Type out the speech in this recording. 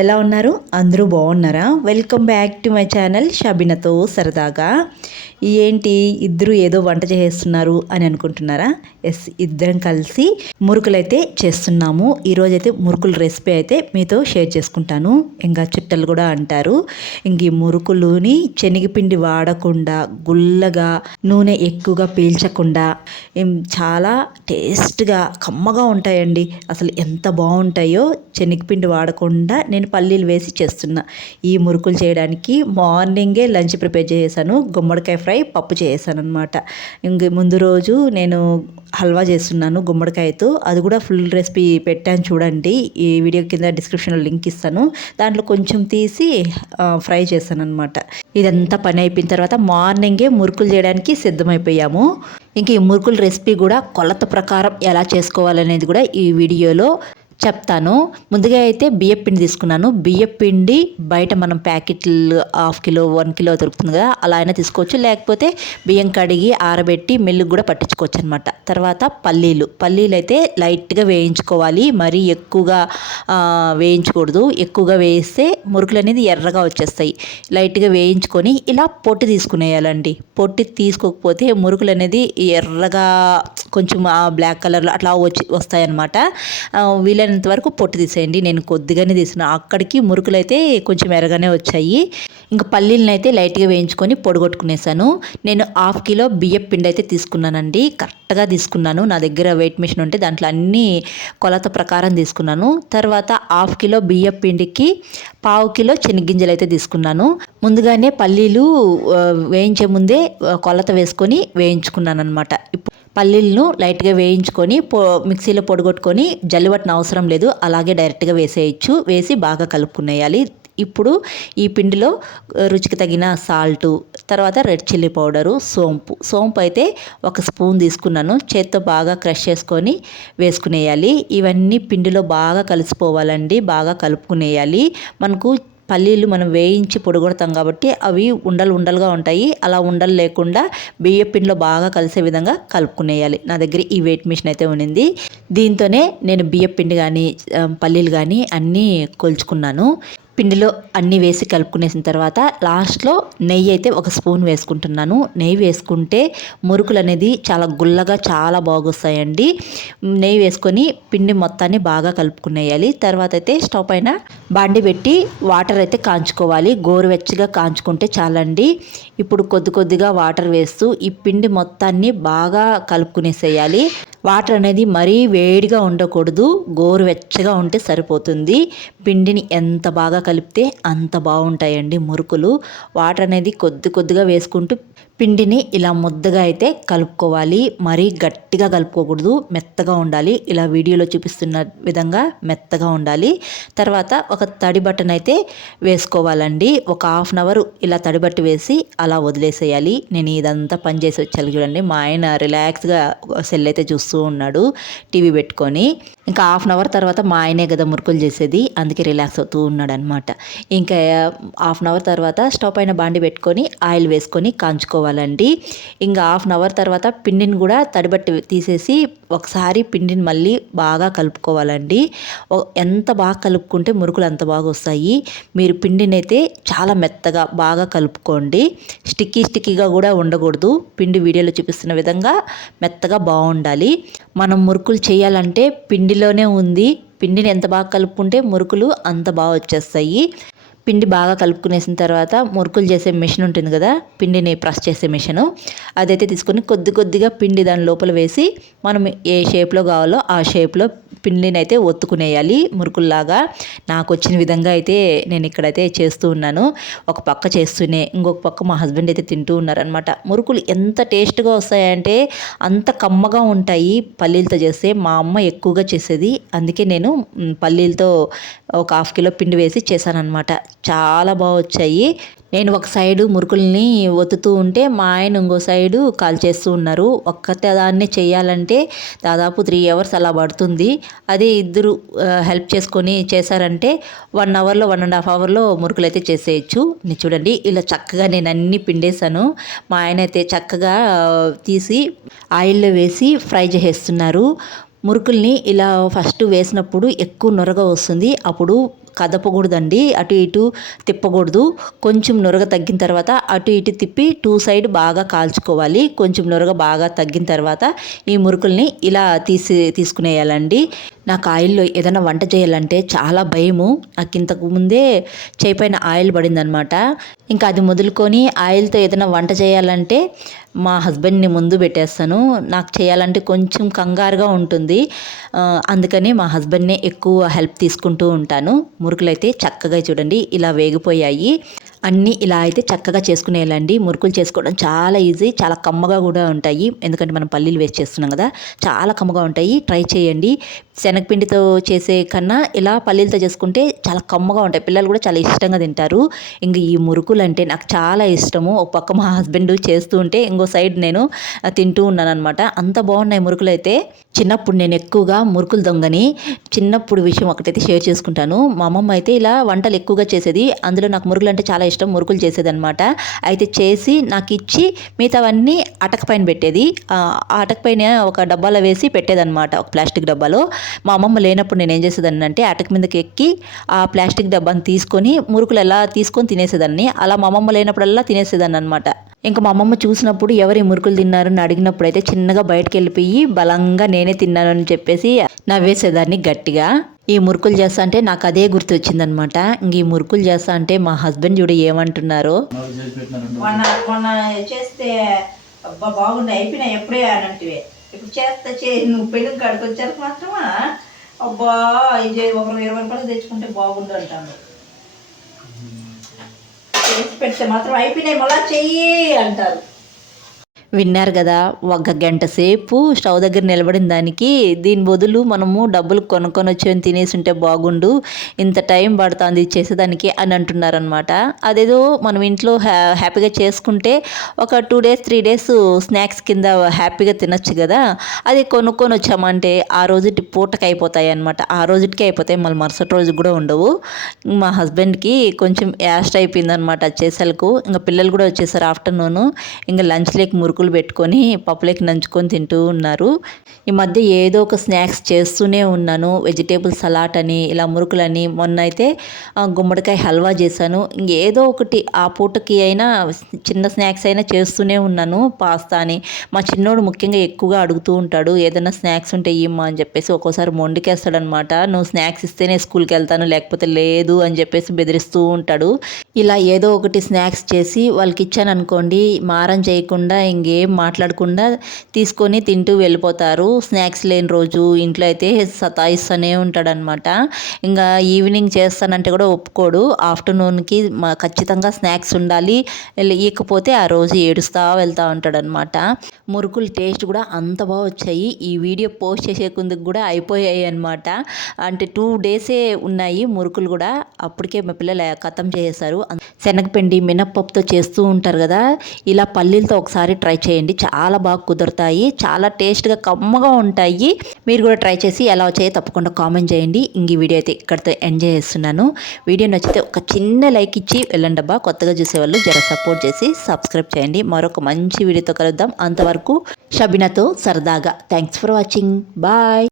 ఎలా ఉన్నారు? అందరూ బాగున్నారా? Welcome back to my channel షబినతో సరదాగా. ఏంటి ఇద్దరు ఏదో వంట చేస్తున్నారు అని అనుకుంటున్నారా? ఎస్, ఇద్దరం కలిసి మురుకులైతే చేస్తున్నాము. ఈరోజైతే మురుకుల రెసిపీ అయితే మీతో షేర్ చేసుకుంటాను. ఇంకా చుట్టలు కూడా అంటారు. ఇంక ఈ మురుకులుని శనగపిండి వాడకుండా గుల్లగా నూనె ఎక్కువగా పీల్చకుండా చాలా టేస్ట్గా కమ్మగా ఉంటాయండి. అసలు ఎంత బాగుంటాయో. శనగపిండి వాడకుండా నేను పల్లీలు వేసి చేస్తున్నా. ఈ మురుకులు చేయడానికి మార్నింగే లంచ్ ప్రిపేర్ చేశాను. గుమ్మడికాయ ఫ్రై పప్పు చేశాను అనమాట. ఇంక ముందు రోజు నేను హల్వా చేస్తున్నాను గుమ్మడికాయతో. అది కూడా ఫుల్ రెసిపీ పెట్టాను చూడండి. ఈ వీడియో కింద డిస్క్రిప్షన్లో లింక్ ఇస్తాను. దాంట్లో కొంచెం తీసి ఫ్రై చేశాను అనమాట. ఇదంతా పని అయిపోయిన తర్వాత మార్నింగే మురుకులు చేయడానికి సిద్ధమైపోయాము. ఇంక ఈ మురుకుల రెసిపీ కూడా కొలత ప్రకారం ఎలా చేసుకోవాలనేది కూడా ఈ వీడియోలో చెప్తాను. ముందుగా అయితే బియ్యపిండి తీసుకున్నాను. బియ్యపిండి బయట మనం ప్యాకెట్లు 1/2 కిలో 1 కిలో దొరుకుతుంది కదా, అలా అయినా తీసుకోవచ్చు. లేకపోతే బియ్యం కడిగి ఆరబెట్టి మిల్లుకు కూడా పట్టించుకోవచ్చు అనమాట. తర్వాత పల్లీలు అయితే లైట్గా వేయించుకోవాలి. మరీ ఎక్కువగా వేయించకూడదు. ఎక్కువగా వేస్తే మురుకులు అనేది ఎర్రగా వచ్చేస్తాయి. లైట్గా వేయించుకొని ఇలా పొట్టు తీసుకునేయాలండి. పొట్టు తీసుకోకపోతే మురుకులు అనేది ఎర్రగా కొంచెం బ్లాక్ కలర్లో అట్లా వస్తాయన్నమాట. వీలైనంత వరకు పొట్టు తీసేయండి. నేను కొద్దిగానే తీసిన, అక్కడికి మురుకులు అయితే కొంచెం ఎర్రగానే వచ్చాయి. ఇంకా పల్లీలను అయితే లైట్గా వేయించుకొని పొడగొట్టుకునేసాను. నేను 1/2 కిలో బియ్యం పిండి అయితే తీసుకున్నానండి. కరెక్ట్గా తీసుకున్నాను. నా దగ్గర వెయిట్ మిషన్ ఉంటే దాంట్లో అన్ని కొలత ప్రకారం తీసుకున్నాను. తర్వాత 1/2 కిలో బియ్యం పిండికి 1/2 కిలో శనగగింజలు అయితే తీసుకున్నాను. ముందుగానే పల్లీలు వేయించే ముందే కొలత వేసుకొని వేయించుకున్నాను అనమాట. పల్లీలను లైట్గా వేయించుకొని మిక్సీలో పొడగొట్టుకొని జల్లిబట్టిన అవసరం లేదు, అలాగే డైరెక్ట్గా వేసేయచ్చు. వేసి బాగా కలుపుకునేయాలి. ఇప్పుడు ఈ పిండిలో రుచికి తగిన సాల్టు, తర్వాత రెడ్ చిల్లీ పౌడరు, సోంపు అయితే 1 స్పూన్ తీసుకున్నాను. చేత్తో బాగా క్రష్ చేసుకొని వేసుకునేయాలి. ఇవన్నీ పిండిలో బాగా కలిసిపోవాలండి. బాగా కలుపుకునేయాలి. మనకు పల్లీలు మనం వేయించి పొడిగొడతాం కాబట్టి అవి ఉండలుగా ఉంటాయి. అలా ఉండలు లేకుండా బియ్య పిండిలో బాగా కలిసే విధంగా కలుపుకునేయాలి. నా దగ్గర ఈ వెయిట్ మిషన్ అయితే ఉన్నింది. దీంతోనే నేను బియ్య పిండి కానీ పల్లీలు కానీ అన్నీ కొలుచుకున్నాను. పిండిలో అన్నీ వేసి కలుపుకునేసిన తర్వాత లాస్ట్లో నెయ్యి అయితే 1 స్పూన్ వేసుకుంటున్నాను. నెయ్యి వేసుకుంటే మురుకులు అనేది చాలా గుల్లగా చాలా బాగొస్తాయండి. నెయ్యి వేసుకొని పిండి మొత్తాన్ని బాగా కలుపుకునేయాలి. తర్వాత అయితే స్టవ్ పైన బాండి పెట్టి వాటర్ అయితే కాంచుకోవాలి. గోరువెచ్చగా కాంచుకుంటే చాలండి. ఇప్పుడు కొద్దిగా వాటర్ వేస్తూ ఈ పిండి మొత్తాన్ని బాగా కలుపుకునేసేయాలి. వాటర్ అనేది మరీ వేడిగా ఉండకూడదు, గోరువెచ్చగా ఉంటే సరిపోతుంది. పిండిని ఎంత బాగా కలిపితే అంత బాగుంటాయండి మురుకులు. వాటర్ అనేది కొద్దిగా వేసుకుంటూ పిండిని ఇలా ముద్దగా అయితే కలుపుకోవాలి. మరీ గట్టిగా కలుపుకోకూడదు, మెత్తగా ఉండాలి. ఇలా వీడియోలో చూపిస్తున్న విధంగా మెత్తగా ఉండాలి. తర్వాత ఒక తడి బట్టను అయితే వేసుకోవాలండి. ఒక 1/2 అవర్ ఇలా తడి బట్ట వేసి అలా వదిలేసేయాలి. నేను ఇదంతా పని చేసి వచ్చాను చూడండి. మా ఆయన రిలాక్స్గా సెల్ అయితే చూస్తూ ఉన్నాడు టీవీ పెట్టుకొని. ఇంకా 1/2 అవర్ తర్వాత మా ఆయనే కదా మురుకులు చేసేది, అందుకే రిలాక్స్ అవుతూ ఉన్నాడు అనమాట. ఇంకా 1/2 అవర్ తర్వాత స్టవ్ పైన బాండి పెట్టుకొని ఆయిల్ వేసుకొని కాంచుకోవాలండి. ఇంకా 1/2 అవర్ తర్వాత పిండిని కూడా తడిబట్టి తీసేసి ఒకసారి పిండిని మళ్ళీ బాగా కలుపుకోవాలండి. ఎంత బాగా కలుపుకుంటే మురుకులు అంత బాగా వస్తాయి. మీరు పిండిని అయితే చాలా మెత్తగా బాగా కలుపుకోండి. స్టిక్కీగా కూడా ఉండకూడదు. పిండి వీడియోలో చూపిస్తున్న విధంగా మెత్తగా బాగుండాలి. మనం మురుకులు చేయాలంటే పిండిలోనే ఉంది. పిండిని ఎంత బాగా కలుపుకుంటే మురుకులు అంత బాగా వచ్చేస్తాయి. పిండి బాగా కలుపుకునేసిన తర్వాత మురుకులు చేసే మిషన్ ఉంటుంది కదా, పిండిని ప్రెస్ చేసే మిషను, అదైతే తీసుకొని కొద్దిగా పిండి దాని లోపల వేసి మనం ఏ షేప్లో కావాలో ఆ షేప్లో పిండిని అయితే ఒత్తుకునేయాలి మురుకుల్లాగా. నాకు వచ్చిన విధంగా అయితే నేను ఇక్కడైతే చేస్తూ ఉన్నాను. ఒక పక్క చేస్తూనే ఇంకొక పక్క మా హస్బెండ్ అయితే తింటూ ఉన్నారనమాట. మురుకులు ఎంత టేస్ట్గా వస్తాయంటే అంత కమ్మగా ఉంటాయి పల్లీలతో చేస్తే. మా అమ్మ ఎక్కువగా చేసేది, అందుకే నేను పల్లీలతో ఒక 1/2 కిలో పిండి వేసి చేశానఅనమాట. చాలా బాగా వచ్చాయి. నేను ఒక సైడు మురుకుల్ని ఒత్తుతూ ఉంటే మా ఆయన ఇంకో సైడు కాల్చేస్తూ ఉన్నారు. ఒక్కదాన్ని చేయాలంటే దాదాపు 3 అవర్స్ అలా పడుతుంది. అదే ఇద్దరు హెల్ప్ చేసుకొని చేశారంటే 1 అవర్లో 1.5 అవర్లో మురుకులు అయితే చేసేయచ్చు. చూడండి ఇలా చక్కగా నేను అన్నీ పిండేశాను. మా ఆయన అయితే చక్కగా తీసి ఆయిల్లో వేసి ఫ్రై చేసేస్తున్నారు. మురుకుల్ని ఇలా ఫస్ట్ వేసినప్పుడు ఎక్కువ నొరగా వస్తుంది. అప్పుడు కదపకూడదండి, అటు ఇటు తిప్పకూడదు. కొంచెం నురగ తగ్గిన తర్వాత అటు ఇటు తిప్పి 2 సైడ్ బాగా కాల్చుకోవాలి. కొంచెం నురగ బాగా తగ్గిన తర్వాత ఈ మురుకుల్ని ఇలా తీసుకునేయాలండి. నాకు ఆయిల్లో ఏదైనా వంట చేయాలంటే చాలా భయము. నాకు ఇంతకు ముందే చేయిపైన ఆయిల్ పడిందనమాట. ఇంకా అది మొదలుకొని ఆయిల్తో ఏదైనా వంట చేయాలంటే మా హస్బెండ్ని ముందు పెట్టేస్తాను. నాకు చేయాలంటే కొంచెం కంగారుగా ఉంటుంది. అందుకని మా హస్బెండ్నే ఎక్కువ హెల్ప్ తీసుకుంటూ ఉంటాను. మురుకులు అయితే చక్కగా చూడండి ఇలా వేగిపోయాయి. అన్నీ ఇలా అయితే చక్కగా చేసుకునేయాలండి. మురుకులు చేసుకోవడం చాలా ఈజీ, చాలా కమ్మగా కూడా ఉంటాయి. ఎందుకంటే మనం పల్లీలు వేస్ట్ చేస్తున్నాం కదా, చాలా కమ్మగా ఉంటాయి. ట్రై చేయండి. శనగపిండితో చేసే కన్నా ఇలా పల్లీలతో చేసుకుంటే చాలా కమ్మగా ఉంటాయి. పిల్లలు కూడా చాలా ఇష్టంగా తింటారు. ఇంక ఈ మురుకులు అంటే నాకు చాలా ఇష్టము. ఒక పక్క మా హస్బెండ్ చేస్తూ ఉంటే ఇంకో సైడ్ నేను తింటూ ఉన్నాను అనమాట. అంత బాగున్నాయి మురుకులు అయితే. చిన్నప్పుడు నేను ఎక్కువగా మురుకులు దొంగని. చిన్నప్పుడు విషయం ఒకటైతే షేర్ చేసుకుంటాను. మా అమ్మమ్మ అయితే ఇలా వంటలు ఎక్కువగా చేసేది. అందులో నాకు మురుకులు అంటే చాలా ఇష్టం. మురుకులు చేసేదనమాట. అయితే చేసి నాకు ఇచ్చి మిగతావన్నీ అటక పైన పెట్టేది. ఆ అటక పైన ఒక డబ్బాలో వేసి పెట్టేదనమాట, ఒక ప్లాస్టిక్ డబ్బాలో. మా అమ్మమ్మ లేనప్పుడు నేను ఏం చేసేదాన్ని అంటే అటక మీదకి ఎక్కి ఆ ప్లాస్టిక్ డబ్బాని తీసుకొని మురుకులు ఎలా తీసుకొని తినేసేదాన్ని. అలా మా అమ్మమ్మ లేనప్పుడల్లా తినేసేదాన్ని అనమాట. ఇంకా మా అమ్మమ్మ చూసినప్పుడు ఎవరు మురుకులు తిన్నారని అడిగినప్పుడు అయితే చిన్నగా బయటకు వెళ్ళిపోయి బలంగా నేనే తిన్నాను అని చెప్పేసి నవ్వేసేదాన్ని గట్టిగా. ఈ మురుకులు చేస్తా అంటే నాకు అదే గుర్తు వచ్చిందనమాట. ఇంక ఈ మురుకులు చేస్తా అంటే మా హస్బెండ్ చూడ ఏమంటున్నారో. మొన్న చేస్తే అబ్బా బాగుంది, అయిపోయినాయి ఎప్పుడే అనంటివే. ఇప్పుడు చేస్తే నువ్వు పెళ్ళి కాడికి వచ్చాక మాత్రమా అబ్బా ఇది ఒక 20 రూపాయలు తెచ్చుకుంటే బాగుండు అంటాను. చేసి పెడితే మాత్రం అయిపోయినాయి మళ్ళా చెయ్యి అంటారు. విన్నారు కదా, 1 గంట సేపు స్టవ్ దగ్గర నిలబడిన దానికి దీని బదులు మనము డబ్బులు కొనుక్కొని వచ్చి తినేసి ఉంటే బాగుండు, ఇంత టైం పడుతుంది చేసేదానికి అని అంటున్నారనమాట. అదేదో మనం ఇంట్లో హ్యాపీగా చేసుకుంటే ఒక 2 డేస్ 3 డేస్ స్నాక్స్ కింద హ్యాపీగా తినచ్చు కదా. అది కొనుక్కొని వచ్చామంటే ఆ రోజుటి పూటకి అయిపోతాయి అనమాట. ఆ రోజుటికి అయిపోతాయి, మళ్ళీ మరుసటి రోజు కూడా ఉండవు. మా హస్బెండ్కి కొంచెం యాస్ట్ అయిపోయింది అనమాట చేసలకు. ఇంకా పిల్లలు కూడా వచ్చేసారు ఆఫ్టర్నూన్. ఇంకా లంచ్ లేక మురుకులు పెట్టుకొని పప్పులేకి నంచుకొని తింటూ ఉన్నారు. ఈ మధ్య ఏదో ఒక స్నాక్స్ చేస్తూనే ఉన్నాను. వెజిటేబుల్ సలాడ్ అని, ఇలా మురుకులని. మొన్న అయితే గుమ్మడికాయ హల్వా చేశాను. ఇంకేదో ఒకటి ఆ పూటకి అయినా చిన్న స్నాక్స్ అయినా చేస్తూనే ఉన్నాను. పాస్తా అని. మా చిన్నోడు ముఖ్యంగా ఎక్కువగా అడుగుతూ ఉంటాడు, ఏదైనా స్నాక్స్ ఉంటే ఇమ్మా అని చెప్పేసి. ఒక్కోసారి మొండికేస్తాడనమాట. నువ్వు స్నాక్స్ ఇస్తేనే స్కూల్కి వెళ్తాను లేకపోతే లేదు అని చెప్పేసి బెదిరిస్తూ ఉంటాడు. ఇలా ఏదో ఒకటి స్నాక్స్ చేసి వాళ్ళకి ఇచ్చాను అనుకోండి, మారం చేయకుండా ఇంకేం మాట్లాడకుండా తీసుకొని తింటూ వెళ్ళిపోతారు. స్నాక్స్ లేని రోజు ఇంట్లో అయితే సతాయిస్తూనే ఉంటాడనమాట. ఇంకా ఈవినింగ్ చేస్తానంటే కూడా ఒప్పుకోడు. ఆఫ్టర్నూన్కి ఖచ్చితంగా స్నాక్స్ ఉండాలి, ఇకపోతే ఆ రోజు ఏడుస్తూ వెళ్తూ ఉంటాడనమాట. మురుకులు టేస్ట్ కూడా అంత బాగా వచ్చాయి. ఈ వీడియో పోస్ట్ చేసే కొందుకు కూడా అయిపోయాయి అనమాట. అంటే 2 డేసే ఉన్నాయి మురుకులు కూడా. అప్పటికే మా పిల్లలు ఖతం చేసేసారు. శనగపిండి మినప్పప్పుతో చేస్తూ ఉంటారు కదా, ఇలా పల్లీలతో ఒకసారి ట్రై చేయండి. చాలా బాగా కుదురుతాయి, చాలా టేస్ట్గా కమ్మగా ఉంటాయి. మీరు కూడా ట్రై చేసి ఎలా వచ్చాయో తప్పకుండా కామెంట్ చేయండి. ఇంక ఈ వీడియో అయితే ఇక్కడితో ఎంజాయ్ చేస్తున్నాను. వీడియో నచ్చితే ఒక చిన్న లైక్ ఇచ్చి వెళ్ళండి అబ్బా. కొత్తగా చూసేవాళ్ళు జర సపోర్ట్ చేసి సబ్స్క్రైబ్ చేయండి. మరొక మంచి వీడియోతో కలుద్దాం. అంతవరకు షబీనాతో సరదాగా. Thanks for watching. బాయ్.